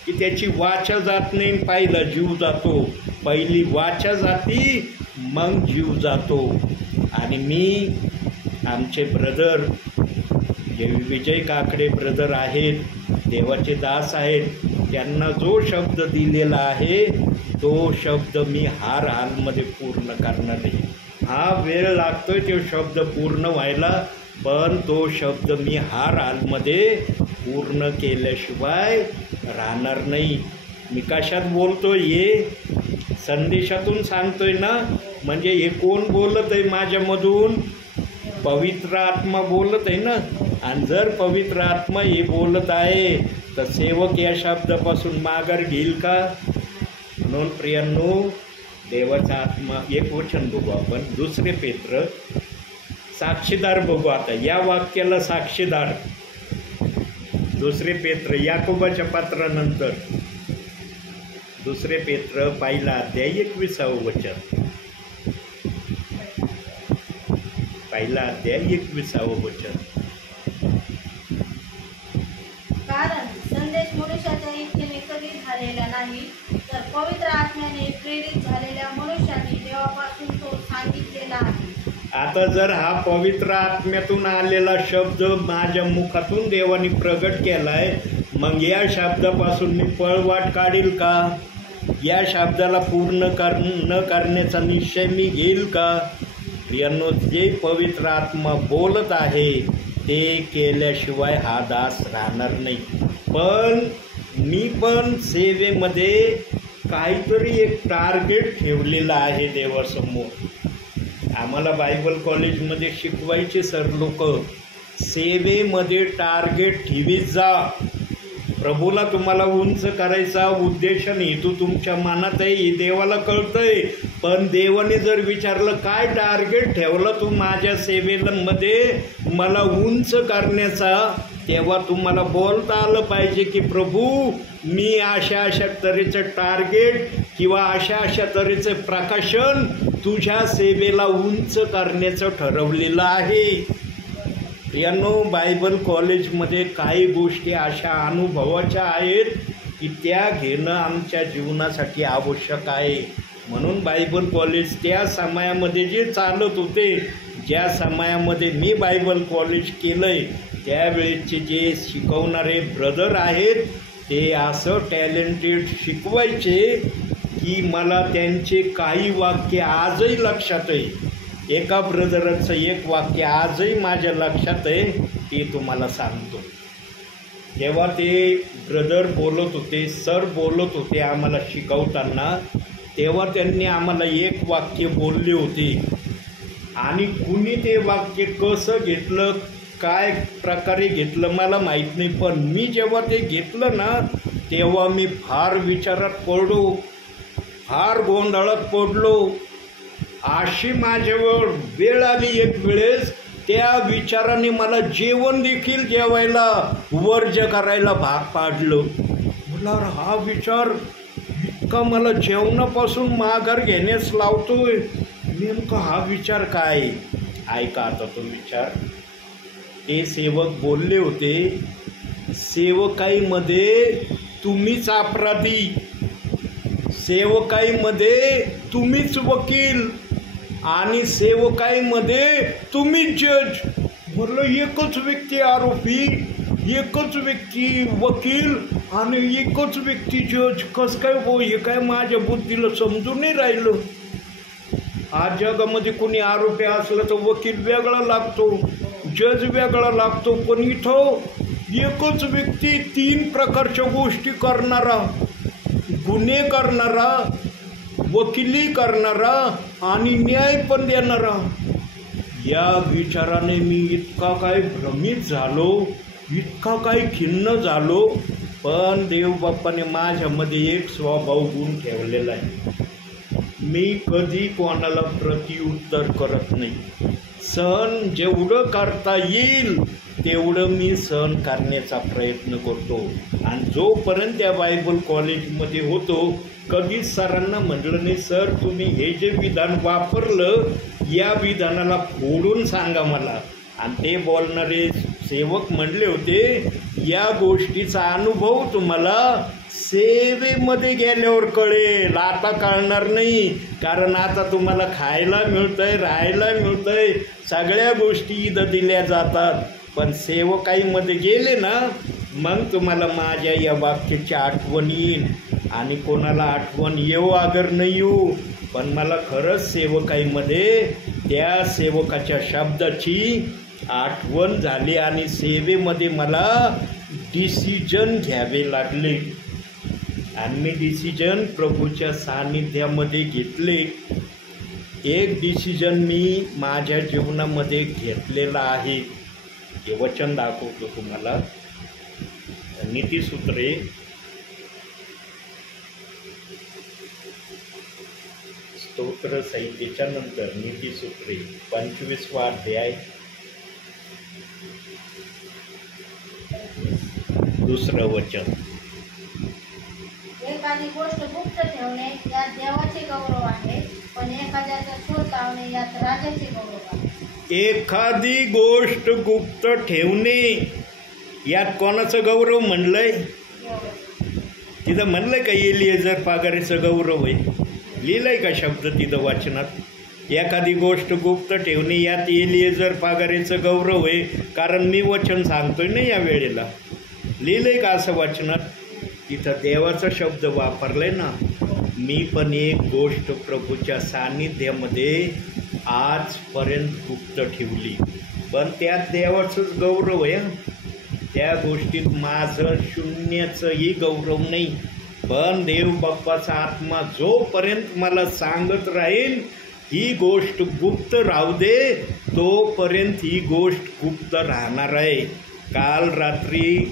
की त्याची वाचा जात नाही, पहिला जीव जातो. पहिली वाचा जाती, मग जीव जातो. आणि मी आमचे ब्रदर जे विजय काकडे ब्रदर आहेत, देवाचे दास आहेत, त्यांना जो शब्द दिलेला आहे तो शब्द मी हर हालमध्ये पूर्ण करणार आहे. हा वेळ लागतोय तो शब्द पूर्ण व्हायला, पण तो शब्द मी हर हालमध्ये पूर्ण केल्याशिवाय राहणार नाही. मी कशात बोलतोय? हे संदेशातून सांगतोय ना. म्हणजे हे कोण बोलत आहे माझ्यामधून? पवित्र आत्मा बोलत आहे ना. आणि जर पवित्र आत्मा हे बोलत आहे तर सेवक या शब्दापासून माघार घेईल का? म्हणून प्रियांनो, देवाचा आत्मा, एक वचन बघू आपण, 2 पेत्र, साक्षीदार बघू आता या वाक्याला. साक्षीदार 2 पेत्र, याकोबाच्या पत्रानंतर 2 पेत्र 1 अध्याय 21 वचन. 1 अध्याय 21 वचन. कारण संदेश मनुष्याच्या इच्छेने कधी झालेला नाही, तर पवित्र आत्म्याने प्रेरित झालेल्या मनुष्याने देवापासून तो सांगितलेला आहे. आता जर हा पवित्र आत्म्यातून आलेला शब्द माझ्या मुखातून देवाने प्रगट केलाय, मग या शब्दापासून मी पळवाट काढील का? या शब्दाला पूर्ण न करण्याचा निश्चय मी घेईल का? प्रियांनो, जे पवित्र आत्मा बोलत आहे ते केल्याशिवाय हा दास राहणार नाही. पण मी पण सेवेमध्ये काहीतरी एक टार्गेट ठेवलेलं आहे देवासमोर. आम्हाला बायबल कॉलेजमध्ये शिकवायचे सर लोक, सेवेमध्ये टार्गेट ठेवीत जा. प्रभूला तुम्हाला उंच करायचा उद्देश आणि हेतू तुमच्या मनात आहे, हे देवाला कळतंय. पण देवाने जर विचारलं काय टार्गेट ठेवलं तू माझ्या सेवेमध्ये मला उंच करण्याचा, तेव्हा तुम्हाला बोलता आलं पाहिजे की प्रभू मी अशा अशा तऱ्हेचं टार्गेट किंवा अशा अशा तऱ्हेचं प्रकाशन तुझ्या सेवेला उंच करण्याचं ठरवलेलं आहे. प्रियांनो, बायबल कॉलेजमध्ये काही गोष्टी अशा अनुभवाच्या आहेत की त्या घेणं आमच्या जीवनासाठी आवश्यक आहे. म्हणून बायबल कॉलेज त्या समयामध्ये जे चालत होते, ज्या समयामध्ये मी बायबल कॉलेज केलं आहे, त्यावेळेचे जे शिकवणारे ब्रदर आहेत ते असं टॅलेंटेड शिकवायचे की मला त्यांचे काही वाक्य आजही लक्षात आहे. एका ब्रदराचं एक वाक्य आजही माझ्या लक्षात आहे, ते तुम्हाला सांगतो. जेव्हा ते ब्रदर बोलत होते, सर बोलत होते आम्हाला शिकवताना, तेव्हा त्यांनी आम्हाला एक वाक्य बोलले होते. आणि कुणी ते वाक्य कसं घेतलं, काय प्रकारे घेतलं मला माहीत नाही. पण मी जेव्हा ते घेतलं ना, तेव्हा मी फार विचारात पडलो, फार गोंधळात पडलो. अशी माझ्यावर वेळ आली एक वेळेस, त्या विचाराने मला जेवण देखील जेवायला वर्ज्य करायला भाग पाडलं. म्हटलं हा विचार इतका मला जेवणापासून माघार घेण्यास लावतोय, नेमका हा विचार काय? ऐका आता तो विचार. ते सेवक बोलले होते, सेवकाईमध्ये तुम्हीच अपराधी, सेवकाईमध्ये तुम्हीच वकील आणि सेवकाईमध्ये तुम्हीच जज. म्हटलं एकच व्यक्ती आरोपी, एकच व्यक्ती वकील आणि एकच व्यक्ती जज, कसं काय हो? हे काय माझ्या बुद्धीला समजून नाही राहिलं. आज जगामध्ये कोणी आरोपी असलं तर वकील वेगळा लागतो, जज वेगळा लागतो, पण इथं एकच व्यक्ती 3 प्रकारच्या गोष्टी करणारा, गुन्हे करणारा, वकिली करणारा आणि न्याय पण देणारा. या विचाराने मी इतका काय भ्रमित झालो, इतका काय खिन्न झालो. पण देवबाप्पाने माझ्यामध्ये एक स्वभाव गुण ठेवलेला आहे, मी कधी कोणाला प्रत्युत्तर करत नाही. सहन जेवढं करता येईल तेवढं मी सहन करण्याचा प्रयत्न करतो. आणि जोपर्यंत त्या बायबल कॉलेजमध्ये होतो, कधीच सरांना म्हटलं नाही, सर तुम्ही हे जे विधान वापरलं या विधानाला फोडून सांगा मला. आणि ते बोलणारे सेवक म्हणले होते, या गोष्टीचा अनुभव तुम्हाला सेवेमध्ये गेल्यावर कळेल, आता कळणार नाही. कारण आता तुम्हाला खायला मिळतंय, राहायला मिळतंय, सगळ्या गोष्टी इथं दिल्या जातात. पण सेवकाईमध्ये गेले ना, मग तुम्हाला माझ्या या वाक्याची आठवण येईल. आणि कोणाला आठवण येऊ अगर नाही येऊ, पण मला खरंच सेवकाईमध्ये त्या सेवकाच्या शब्दाची आठवण झाली आणि सेवेमध्ये मला डिसिजन घ्यावे लागले. आणि मी डिसिजन प्रभूच्या सानिध्यामध्ये घेतले. एक डिसिजन मी माझ्या जीवनामध्ये घेतलेला आहे, हे वचन दाखवतो तुम्हाला. नीतिसूत्रे 'स्तोत्र संहितेच्या नंतर नीतिसूत्रे 25वा अध्याय 2रं वचन. एखादी गोष्ट गुप्त ठेवणे यात देवाचे गौरव आहे, पण एखाद्याचा शोध लावणे यात राजाचे गौरव आहे. एखादी गोष्ट गुप्त ठेवणे यात कोणाचं गौरव म्हणलंय? तिथं म्हणलंय का एलिएझर पागारेचं गौरव आहे? लिहिलंय का शब्द तिथं वाचनात? एखादी गोष्ट गुप्त ठेवणे यात एलिएझर पागारेचं गौरव आहे, कारण मी वचन सांगतोय ना या वेळेला. लिहिलंय का असं वाचनात? तिथं देवाचा शब्द वापरलाय ना. मी पण एक गोष्ट प्रभूच्या सानिध्यामध्ये आजपर्यंत गुप्त ठेवली, पण त्यात देवाचंच गौरव आहे. त्या गोष्टीत माझं शून्याचंही गौरव नाही. पण देव बाप्पाचा आत्मा जोपर्यंत मला सांगत राहील ही गोष्ट गुप्त राहू दे, तोपर्यंत ही गोष्ट गुप्त राहणार आहे. काल रात्री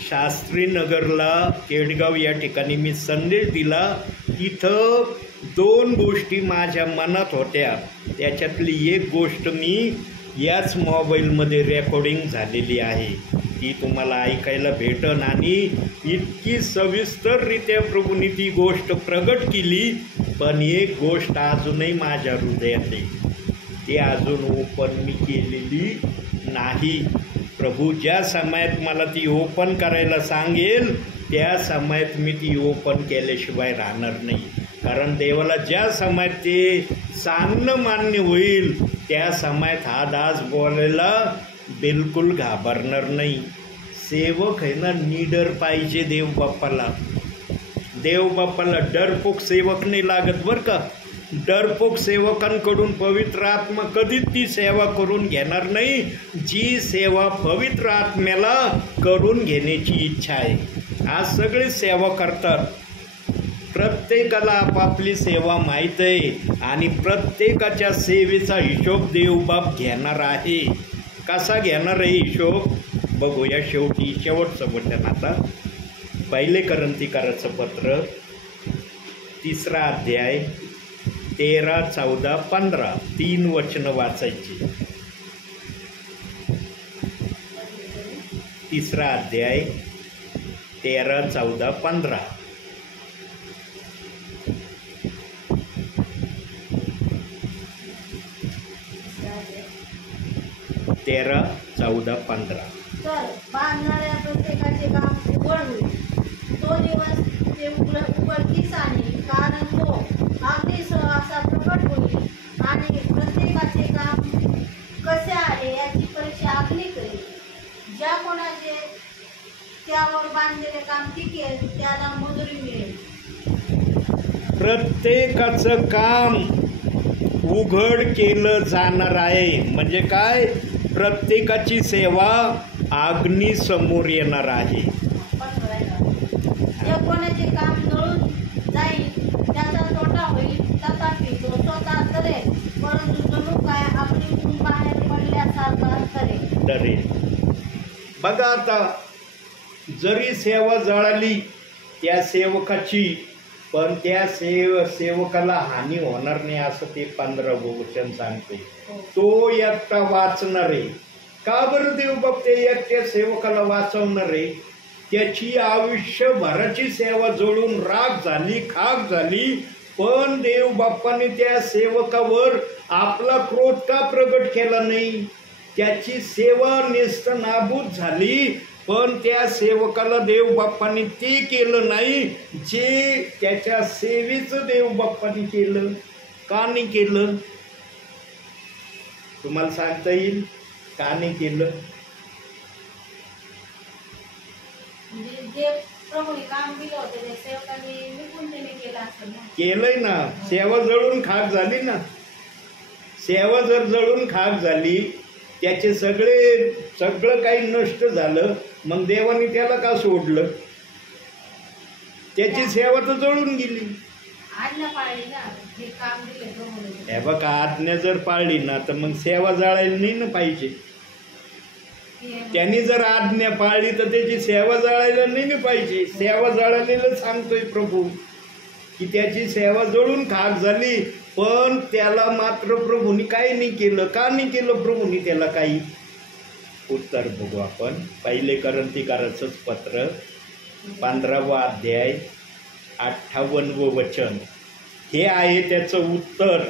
शास्त्रीनगरला केडगाव या ठिकाणी मी संदेश दिला. तिथं 2 गोष्टी माझ्या मनात होत्या. त्याच्यातली एक गोष्ट मी याच मोबाईलमध्ये रेकॉर्डिंग झालेली आहे, ती तुम्हाला ऐकायला भेटन. आणि इतकी सविस्तररित्या प्रभूंनी ती गोष्ट प्रगट केली. पण एक गोष्ट अजूनही माझ्या हृदयात आहे, ती अजून ओपन मी केलेली नाही. प्रभू ज्या समयात मला ती ओपन करायला सांगेल त्या समयात मी ती ओपन केल्याशिवाय राहणार नाही. कारण देवाला ज्या समयात ते सांगणं मान्य होईल त्या समयात हा दास बोलायला बिलकुल घाबरणार नाही. सेवक आहे ना, निडर पाहिजे देवबाप्पाला. देवबाप्पाला डरपोक सेवक नाही लागत बरं का. डरपोक सेवकांकडून पवित्र आत्मा कधीच ती सेवा करून घेणार नाही, जी सेवा पवित्र आत्म्याला करून घेण्याची इच्छा आहे. आज सगळे सेवा करतात, प्रत्येकाला आपापली सेवा माहीत आहे आणि प्रत्येकाच्या सेवेचा हिशोब देवबाप घेणार आहे. कसा घेणार आहे हिशोब बघूया. शेवटी शेवटचं वचन आता 1 कोरिन्थीकराचं पत्र 3रा अध्याय 13, 14, 15 3 वचनं वाचायची. 3रा अध्याय 13, 14, 15. 13, 14:15. तर बांधणाऱ्या प्रत्येकाचे काम उघड होईल. तो दिवस ते उघडकीस आणेल, कारण तो अग्नीसह असा प्रकट होईल आणि प्रत्येकाचे काम कसे आहे याची परीक्षा अग्नी करेल. ज्या कोणाचे त्यावर बांधलेले काम टिकेल त्याला मजुरी मिळेल. प्रत्येकाचं काम उघड केलं जाणार आहे. म्हणजे काय? प्रत्येकाची सेवा अग्नी समोर येणार आहे. जे कोणाचे काम जळून जाईल त्याचा तोटा होईल, तथापि तो स्वतः करेल, परंतु जणू काय अग्नीतून बाहेर पडल्यासारखा करेल. बघा आता, जरी सेवा जळाली त्या सेवकाची, पण त्या सेवकाला हानी होणार नाही असं ते 15वे वचन सांगते. तो एकटा वाचणार आहे. का बरं देवबाप ते एकट्या सेवकाला वाचवणार आहे? त्याची आयुष्यभराची सेवा जळून राख झाली, खाक झाली, पण देवबापाने त्या सेवकावर आपला क्रोध का प्रगट केला नाही? त्याची सेवा नेस्तनाबूत झाली, पण त्या सेवकाला देवबाप्पाने ते केलं नाही जे त्याच्या सेवेचं देवबाप्पाने केलं. का नाही केलं? तुम्हाला सांगता येईल का नाही केलं? जे प्रभूने काम दिलं होतं ते सेवकाने निघून त्याने केलं असेल ना. केलंय ना. सेवा जळून खाक झाली ना. सेवा जर जळून खाक झाली, त्याचे सगळं काही नष्ट झालं, मग देवाने त्याला का सोडलं? त्याची सेवा तर जळून गेली. आज्ञा पाळली ना, जे काम दिले प्रभूने. हे बघा, आज्ञा जर पाळली ना तर मग सेवा जळायला नाही ना पाहिजे. त्यांनी जर आज्ञा पाळली तर त्याची सेवा जळायला नाही ना पाहिजे. सेवा जळालेलं सांगतोय प्रभू की त्याची सेवा जळून खाक झाली, पण त्याला मात्र प्रभूंनी काही नाही केलं. का नाही केलं प्रभूंनी त्याला काही? उत्तर बघू आपण. 1 कोरिंथीकरांचं पत्र 15वा अध्याय 58वं वचन. हे आहे त्याचं उत्तर.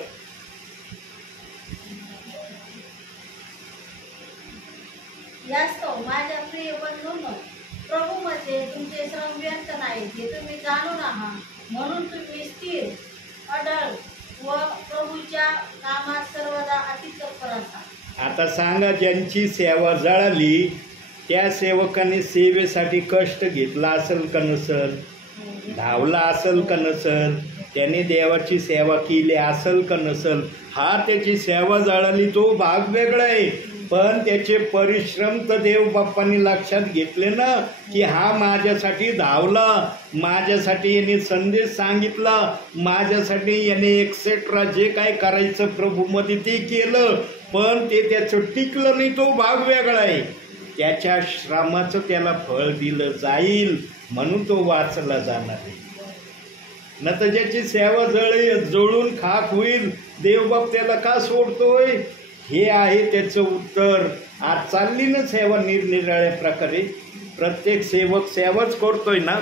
यास्तव माझ्या प्रिय बंधूंनो, प्रभूमध्ये तुमचे श्रम व्यर्थ नाहीत हे तुम्ही जाणून आहात. म्हणून तुम्ही स्थिर, अढळ व प्रभूच्या कामात सर्वदा अतितत्पर असा. आता सांगा, ज्यांची सेवा जळाली त्या सेवकाने सेवेसाठी कष्ट घेतला असेल का नसेल? धावला असेल का नसेल? त्याने देवाची सेवा केली असेल का नसेल? हा, त्याची सेवा जळाली तो भाग वेगळा आहे, पण त्याचे परिश्रम तर देवबाप्पांनी लक्षात घेतले ना, की हा माझ्यासाठी धावला, माझ्यासाठी याने संदेश सांगितला, माझ्यासाठी याने एक्सेट्रा जे काय करायचं प्रभूमध्ये ते केलं, पण ते त्याचं टिकलं नाही. तो भाग वेगळा आहे. त्याच्या श्रमाचं त्याला फळ दिलं जाईल, म्हणून तो वाचला जाणार आहे. न तर ज्याची सेवा जळून खाक होईल, देवबाप त्याला का सोडतोय? हे आहे त्याचं उत्तर. आज चालली ना सेवा निरनिराळ्या प्रकारे. प्रत्येक सेवक सेवाच करतोय ना,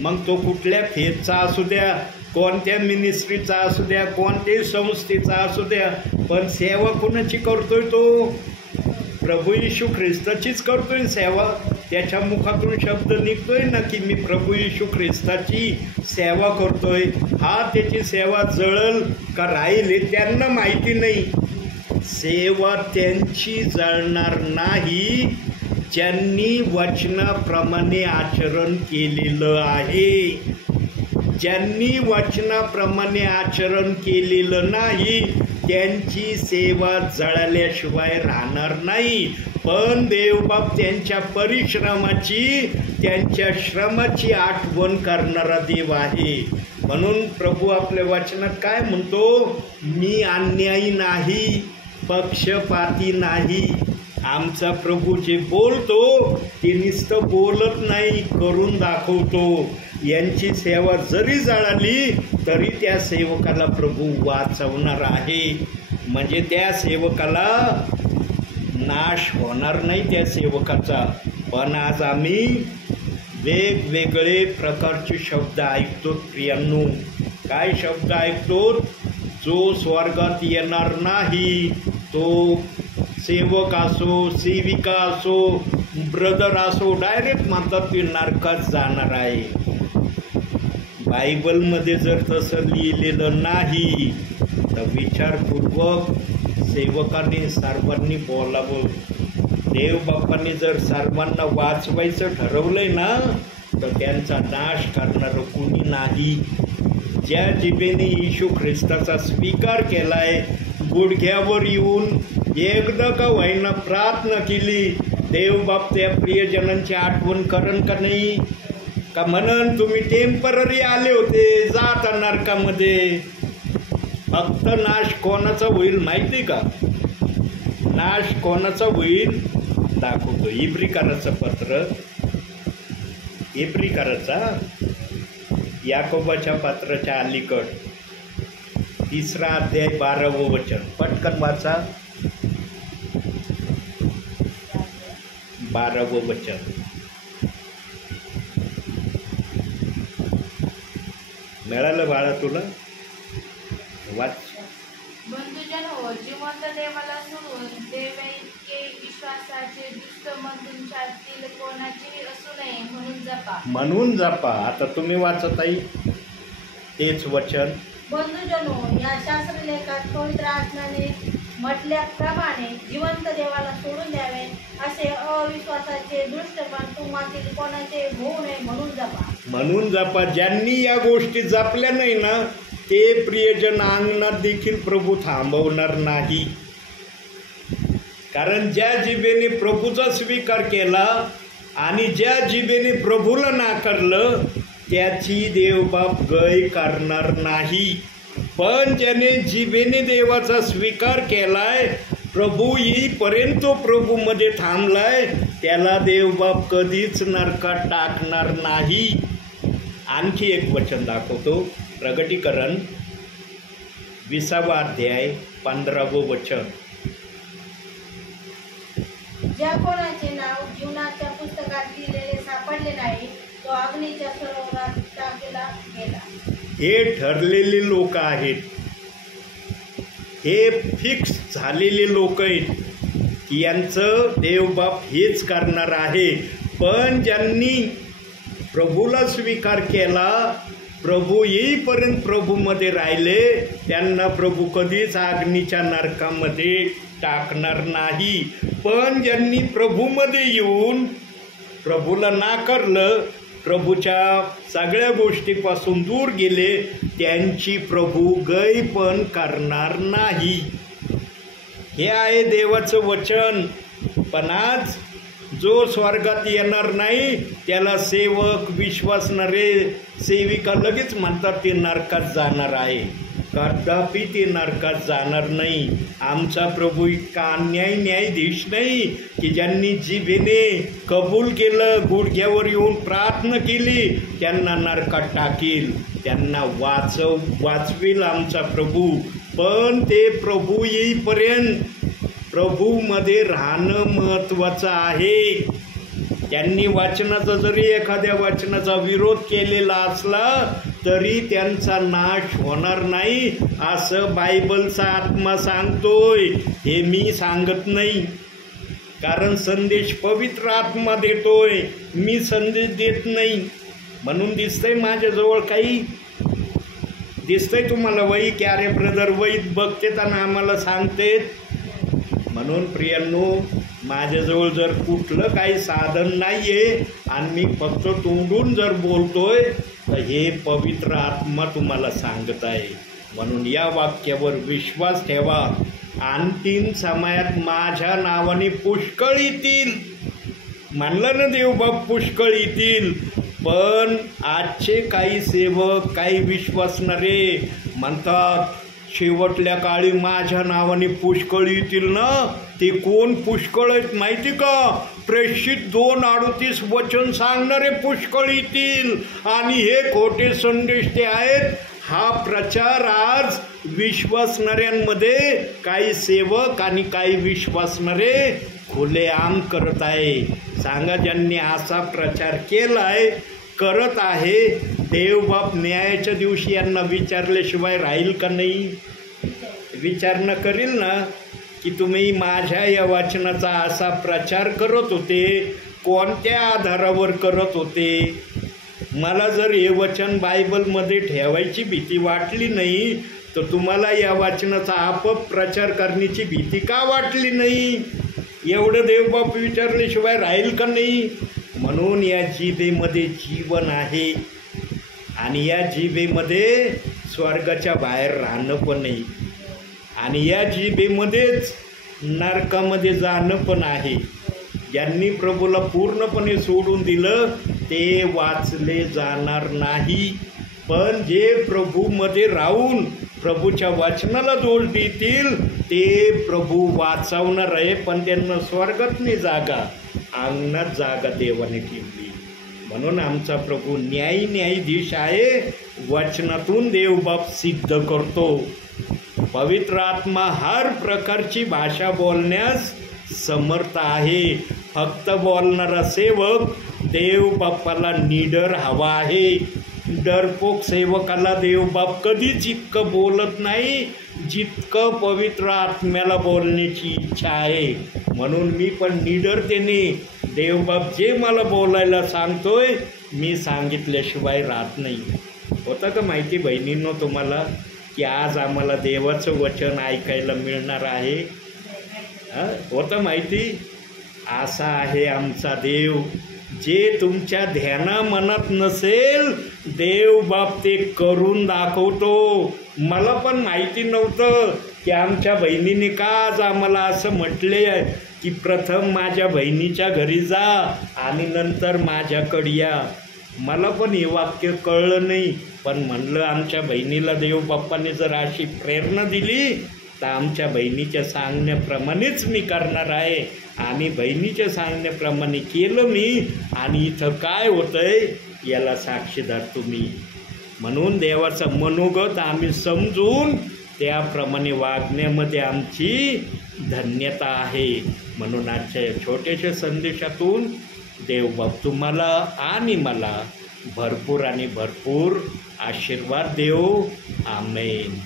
मग तो कुठल्या फेजचा असू द्या, कोणत्या मिनिस्ट्रीचा असू द्या, कोणत्याही संस्थेचा असू द्या, पण सेवा कोणाची करतोय? तो प्रभू येशू ख्रिस्ताचीच करतोय सेवा. त्याच्या मुखातून शब्द निघतोय ना की मी प्रभू येशू ख्रिस्ताची सेवा करतोय. हा, त्याची सेवा जळल का राहील हे त्यांना माहिती नाही. सेवा त्यांची जळणार नाही ज्यांनी वचनाप्रमाणे आचरण केलेलं आहे. ज्यांनी वचनाप्रमाणे आचरण केलेलं नाही त्यांची सेवा जळाल्याशिवाय राहणार नाही. पण देवबाप त्यांच्या परिश्रमाची, त्यांच्या श्रमाची आठवण करणारा देव आहे. म्हणून प्रभू आपल्या वचनात काय म्हणतो? मी अन्यायी नाही, पक्षपाती नाही. आमचा प्रभू जे बोलतो ते नुसतं बोलत नाही, करून दाखवतो. यांची सेवा जरी जळाली तरी त्या सेवकाला प्रभू वाचवणार आहे. म्हणजे त्या सेवकाला नाश होणार नाही त्या सेवकाचा. पण आज आम्ही वेगवेगळे प्रकारचे शब्द ऐकतो प्रियांनो. काय शब्द ऐकतो? जो स्वर्गात येणार नाही तो सेवक असो, सेविका असो, ब्रदर असो, डायरेक्ट म्हणतात ती नरकात जाणार आहे. बायबलमध्ये जर तसं लिहिलेलं नाही तर विचारपूर्वक सेवकांनी सर्वांनी बोलावं. देव बाप्पांनी जर सर्वांना वाचवायचं ठरवलंय ना तर त्यांचा नाश करणारं कुणी नाही. ज्या जिभेने येशू ख्रिस्ताचा स्वीकार केलाय, गुडघ्यावर येऊन एकदा का होईना प्रार्थना केली, देव बाप त्या प्रियजनांची आठवण करण का नाही? का म्हणून तुम्ही टेम्पररी आले होते, जाता नरकामध्ये. फक्त नाश कोणाचा होईल माहिती का? नाश कोणाचा होईल दाखवतो. इब्रिकाराचं पत्र, इब्रिकाराचा याकोबाच्या पत्राच्या अलीकड 3रा अध्याय 12वं वचन. पटकन वाचा. 12वं वचन मिळालं बाळा तुला? वाच. बंधुजन हो, जिवंत देवाला सोडून देवैके विश्वासाचे दुष्ट मन तुमच्यातील कोणाचेही असू नये म्हणून जपा. म्हणून जपा. आता तुम्ही वाचत आई तेच वचन. बंधुजनो, या शास्त्रलेखात पवित्र आत्म्याने म्हटल्याप्रमाणे जिवंत देवाला सोडून द्यावे असे अविश्वासाचे दुष्ट मन तुम्हातील कोणाचे होऊ नये म्हणून जपा. म्हणून जपा. ज्यांनी या गोष्टी जपल्या नाही ना ते प्रियजन अंगणात देखील प्रभू थांबवणार नाही. कारण ज्या जिभेने प्रभूचा स्वीकार केला आणि ज्या जिभेने प्रभूला नाकारलं त्याची देवबाप गय करणार नाही. पण ज्याने जिभेने देवाचा स्वीकार केलाय, प्रभू येईपर्यंत प्रभूमध्ये थांबलाय, त्याला देवबाप कधीच नरकात टाकणार नाही. आणखी एक वचन दाखवतो. प्रगटीकरण 20वा अध्याय 15वं वचन. ज्या कोणाचे नाव जीवनाच्या पुस्तकात लिहिलेले सापडले नाही तो अग्नीच्या सरोवरात टाकला गेला. हे ठरलेले लोक आहेत, हे फिक्स झालेले लोक आहेत की यांचं देवबाप हेच करणार आहे. पण ज्यांनी प्रभूला स्वीकार केला, प्रभू येईपर्यंत प्रभूमध्ये राहिले, त्यांना प्रभू कधीच अग्नीच्या नरकामध्ये टाकणार नाही. पण ज्यांनी प्रभूमध्ये येऊन प्रभूला नाकारलं, प्रभूच्या सगळ्या गोष्टीपासून दूर गेले, त्यांची प्रभू गय पण करणार नाही. हे आहे देवाचं वचन. पण आज जो स्वर्गात येणार नाही त्याला सेवक, विश्वासणारे, सेविका लगेच म्हणतात ते नरकात जाणार आहे. कदापि ते नरकात जाणार नाही. आमचा प्रभू इतका अन्याय न्यायाधीश नाही की ज्यांनी जिभेने कबूल केलं, गुडघ्यावर येऊन प्रार्थना केली, त्यांना नरकात टाकील. त्यांना वाचवेल आमचा प्रभू. पण ते प्रभू येईपर्यंत प्रभूमध्ये राहणं महत्त्वाचं आहे. त्यांनी वाचनाचा जरी एखाद्या वाचनाचा विरोध केलेला असला तरी त्यांचा नाश होणार नाही असं बायबलचा आत्मा सांगतोय. हे मी सांगत नाही. कारण संदेश पवित्र आत्मा देतोय, मी संदेश देत नाही. म्हणून दिसतंय माझ्याजवळ काही दिसतंय तुम्हाला वही की अरे ब्रदर वहीत बघतेत आणि आम्हाला सांगतेत. म्हणून प्रियांनो, माझ्याजवळ जर कुठलं काही साधन नाही आहे आणि मी फक्त तोंडून जर बोलतोय तर हे पवित्र आत्मा तुम्हाला सांगत आहे. म्हणून या वाक्यावर विश्वास ठेवा. अंतिम समयात माझ्या नावाने पुष्कळ येतील. म्हणलं ना देवबाप पुष्कळ येतील. पण आजचे काही सेवक, काही विश्वासणारे म्हणतात शेवटल्या काळी माझ्या नावाने पुष्कळ येतील ना. ते कोण पुष्कळ आहेत माहिती का? प्रेषित 2:38 वचन सांगणारे पुष्कळ येतील. आणि हे खोटे संदेश ते आहेत. हा प्रचार आज विश्वासणाऱ्यांमध्ये काही सेवक आणि काही विश्वासणारे खुलेआम करत आहे. सांगा, ज्यांनी असा प्रचार केलाय, करत आहे, देवबाप न्यायाच्या दिवशी यांना विचारल्याशिवाय राहील का नाही? विचारणा करील ना. की तुम्ही माझ्या या वचनाचा असा प्रचार करत होते, कोणत्या आधारावर करत होते? मला जर हे वचन बायबलमध्ये ठेवायची भीती वाटली नाही, तर तुम्हाला या वचनाचा आपोआप प्रचार करण्याची भीती का वाटली नाही? एवढं देवबाप विचारल्याशिवाय राहील का नाही? म्हणून या जिभेमध्ये जीवन आहे आणि या जिभेमध्ये स्वर्गाच्या बाहेर राहणं पण नाही आणि या जिभेमध्येच नरकामध्ये जाणं पण आहे. ज्यांनी प्रभूला पूर्णपणे सोडून दिलं ते वाचले जाणार नाही, पण जे प्रभूमध्ये राहून प्रभूच्या वचनाला दोष देतील ते प्रभू वाचवणार आहे. पण त्यांना स्वर्गात नाही जागा, अंगणात जागा देवाने ठेवली. म्हणून आमचा प्रभू न्यायाधीश आहे. वचनातून देवबाप सिद्ध करतो. पवित्र आत्मा हर प्रकारची भाषा बोलण्यास समर्थ आहे. फक्त बोलणारा सेवक देव बाप्पाला निडर हवा आहे. डरपोक सेवकाला देवबाप कधीच इतकं बोलत नाही जितकं पवित्र आत्म्याला बोलण्याची इच्छा आहे. म्हणून मी पण निडरतेने देवबाप जे मला बोलायला सांगतोय मी सांगितल्याशिवाय राहत नाही. होतं का माहिती बहिणींनो तुम्हाला की आज आम्हाला देवाचं वचन ऐकायला मिळणार आहे? होतं माहिती? असा आहे आमचा देव. जे तुमच्या ध्याना मनात नसेल देव बाप ते करून दाखवतो. मला पण माहिती नव्हतं की आमच्या बहिणीने का आज आम्हाला असं म्हटले की प्रथम माझ्या बहिणीच्या घरी जा आणि नंतर माझ्याकडे या. मला पण हे वाक्य कळलं नाही, पण म्हणलं आमच्या बहिणीला देव बाप्पाने जर अशी प्रेरणा दिली तर आमच्या बहिणीच्या सांगण्याप्रमाणेच मी करणार आहे. आणि बहिणीच्या सांगण्याप्रमाणे केलं मी आणि इथं काय होतंय याला साक्षीदार तुम्ही. म्हणून देवाचा मनोगत आम्ही समजून त्याप्रमाणे वागण्यामध्ये आमची धन्यता आहे. म्हणून आजच्या छोट्याशा संदेशातून देवबाप तुम्हाला आणि मला भरपूर आणि भरपूर आशीर्वाद देव. आमेन.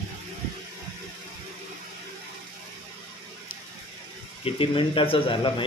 किती मिनिटाचा झाला माहिती?